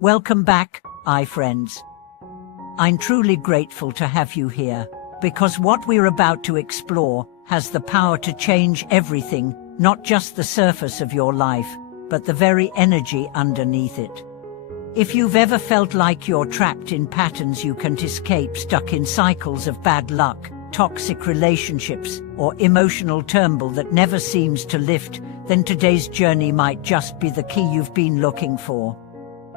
Welcome back, friends. I'm truly grateful to have you here, because what we're about to explore has the power to change everything, not just the surface of your life, but the very energy underneath it. If you've ever felt like you're trapped in patterns you can't escape, stuck in cycles of bad luck, toxic relationships, or emotional turmoil that never seems to lift, then today's journey might just be the key you've been looking for.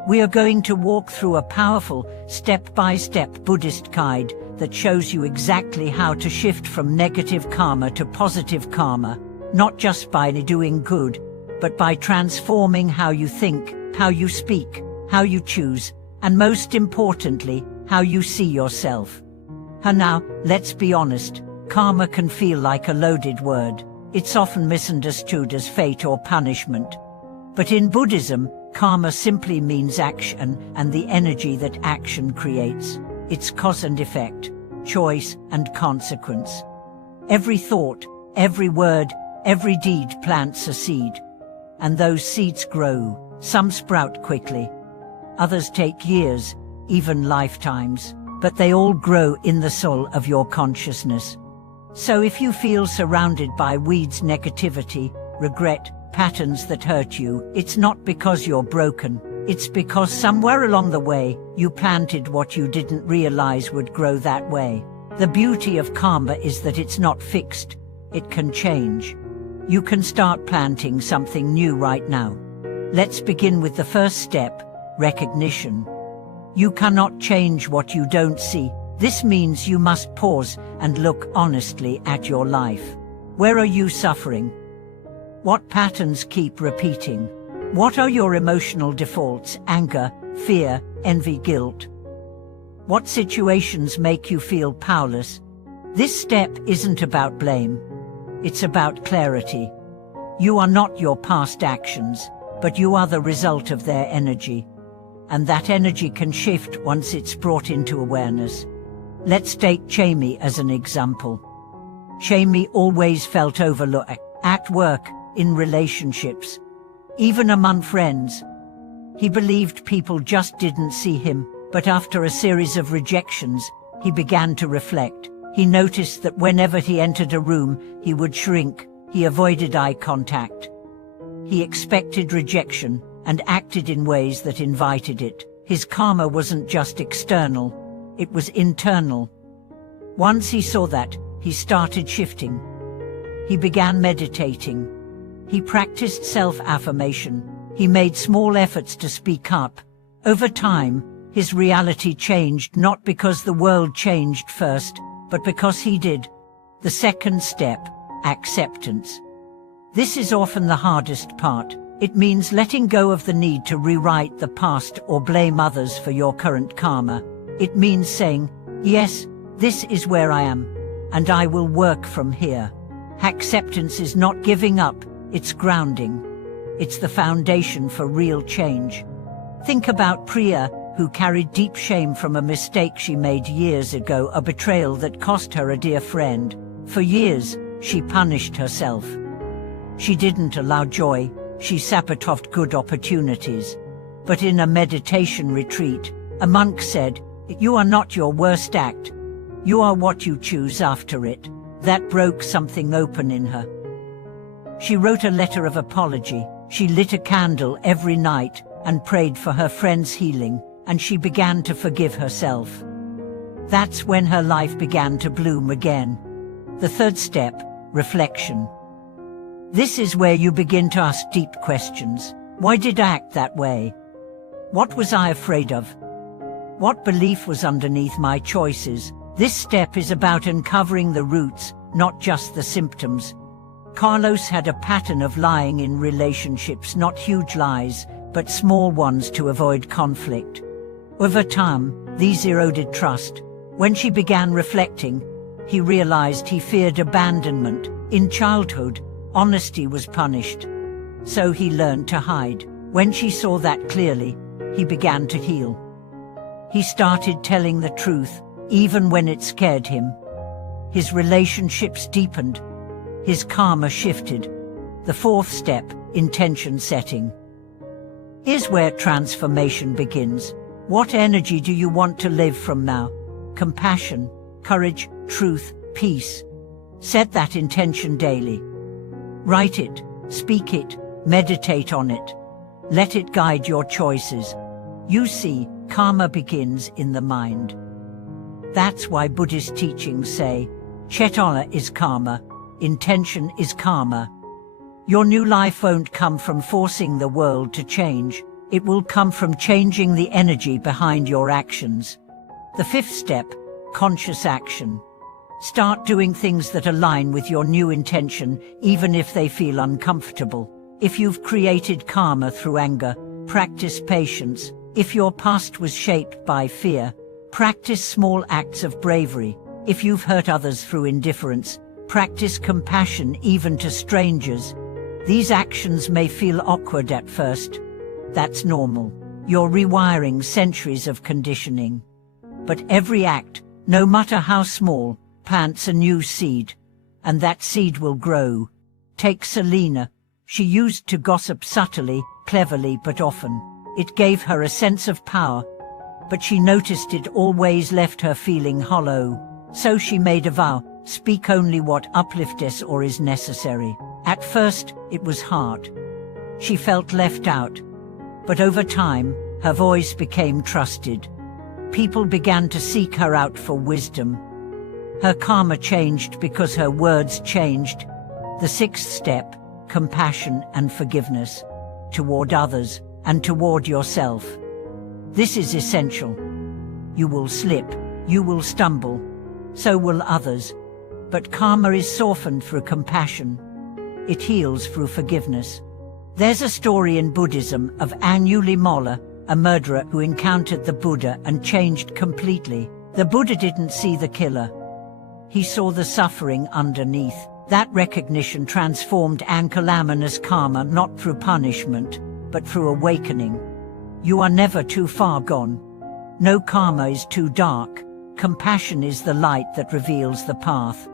We are going to walk through a powerful, step-by-step Buddhist guide that shows you exactly how to shift from negative karma to positive karma, not just by doing good, but by transforming how you think, how you speak, how you choose, and most importantly, how you see yourself. And now, let's be honest, karma can feel like a loaded word. It's often misunderstood as fate or punishment. But in Buddhism, karma simply means action and the energy that action creates. It's cause and effect, choice and consequence. Every thought, every word, every deed plants a seed. And those seeds grow. Some sprout quickly. Others take years, even lifetimes. But they all grow in the soul of your consciousness. So if you feel surrounded by weeds, negativity, regret, patterns that hurt you, it's not because you're broken. It's because somewhere along the way, you planted what you didn't realize would grow that way. The beauty of karma is that it's not fixed. It can change. You can start planting something new right now. Let's begin with the first step, recognition. You cannot change what you don't see. This means you must pause and look honestly at your life. Where are you suffering? What patterns keep repeating? What are your emotional defaults? Anger, fear, envy, guilt? What situations make you feel powerless? This step isn't about blame. It's about clarity. You are not your past actions, but you are the result of their energy. And that energy can shift once it's brought into awareness. Let's take Jamie as an example. Jamie always felt overlooked at work, in relationships, even among friends. He believed people just didn't see him, but after a series of rejections, he began to reflect. He noticed that whenever he entered a room, he would shrink. He avoided eye contact. He expected rejection and acted in ways that invited it. His karma wasn't just external, it was internal. Once he saw that, he started shifting. He began meditating. He practiced self-affirmation. He made small efforts to speak up. Over time, his reality changed, not because the world changed first, but because he did. The second step, acceptance. This is often the hardest part. It means letting go of the need to rewrite the past or blame others for your current karma. It means saying, yes, this is where I am, and I will work from here. Acceptance is not giving up, it's grounding. It's the foundation for real change. Think about Priya, who carried deep shame from a mistake she made years ago, a betrayal that cost her a dear friend. For years, she punished herself. She didn't allow joy, she sabotaged good opportunities. But in a meditation retreat, a monk said, "You are not your worst act. You are what you choose after it." That broke something open in her. She wrote a letter of apology. She lit a candle every night and prayed for her friend's healing, and she began to forgive herself. That's when her life began to bloom again. The third step, reflection. This is where you begin to ask deep questions. Why did I act that way? What was I afraid of? What belief was underneath my choices? This step is about uncovering the roots, not just the symptoms. Carlos had a pattern of lying in relationships, not huge lies, but small ones to avoid conflict. Over time, these eroded trust. When she began reflecting, he realized he feared abandonment. In childhood, honesty was punished. So he learned to hide. When she saw that clearly, he began to heal. He started telling the truth, even when it scared him. His relationships deepened. His karma shifted. The fourth step, intention setting. Here's where transformation begins. What energy do you want to live from now? Compassion, courage, truth, peace. Set that intention daily. Write it, speak it, meditate on it. Let it guide your choices. You see, karma begins in the mind. That's why Buddhist teachings say, Cetana is karma, intention is karma. Your new life won't come from forcing the world to change. It will come from changing the energy behind your actions. The fifth step, conscious action. Start doing things that align with your new intention, even if they feel uncomfortable. If you've created karma through anger, practice patience. If your past was shaped by fear, practice small acts of bravery. If you've hurt others through indifference, practice compassion even to strangers. These actions may feel awkward at first. That's normal. You're rewiring centuries of conditioning. But every act, no matter how small, plants a new seed, and that seed will grow. Take Selena. She used to gossip subtly, cleverly but often. It gave her a sense of power, but she noticed it always left her feeling hollow. So she made a vow, speak only what uplifts us or is necessary. At first, it was hard. She felt left out. But over time, her voice became trusted. People began to seek her out for wisdom. Her karma changed because her words changed. The sixth step, compassion and forgiveness. Toward others and toward yourself. This is essential. You will slip, you will stumble, so will others. But karma is softened through compassion. It heals through forgiveness. There's a story in Buddhism of Angulimala, a murderer who encountered the Buddha and changed completely. The Buddha didn't see the killer. He saw the suffering underneath. That recognition transformed Angulimala's karma not through punishment, but through awakening. You are never too far gone. No karma is too dark. Compassion is the light that reveals the path.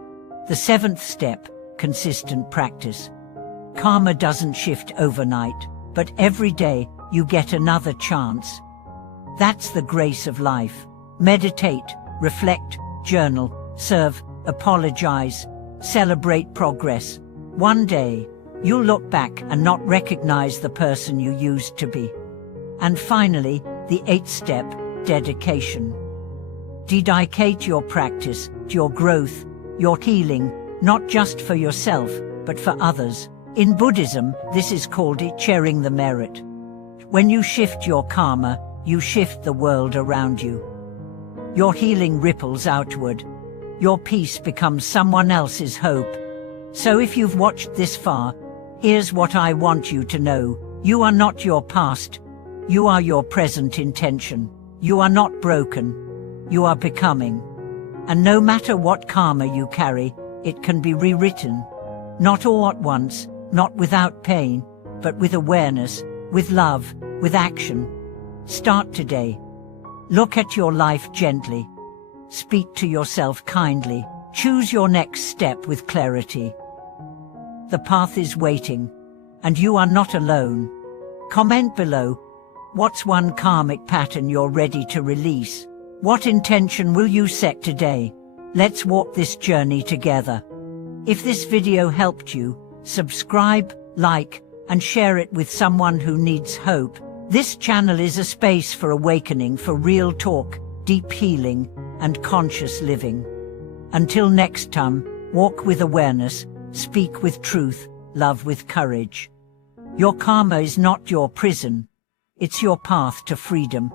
The seventh step, consistent practice. Karma doesn't shift overnight, but every day you get another chance. That's the grace of life. Meditate, reflect, journal, serve, apologize, celebrate progress. One day, you'll look back and not recognize the person you used to be. And finally, the eighth step, dedication. Dedicate your practice, your growth, your healing, not just for yourself, but for others. In Buddhism, this is called sharing the merit. When you shift your karma, you shift the world around you. Your healing ripples outward. Your peace becomes someone else's hope. So if you've watched this far, here's what I want you to know. You are not your past. You are your present intention. You are not broken. You are becoming. And no matter what karma you carry, it can be rewritten. Not all at once, not without pain, but with awareness, with love, with action. Start today. Look at your life gently. Speak to yourself kindly. Choose your next step with clarity. The path is waiting, and you are not alone. Comment below. What's one karmic pattern you're ready to release? What intention will you set today? Let's walk this journey together. If this video helped you, subscribe, like, and share it with someone who needs hope. This channel is a space for awakening, for real talk, deep healing, and conscious living. Until next time, walk with awareness, speak with truth, love with courage. Your karma is not your prison. It's your path to freedom.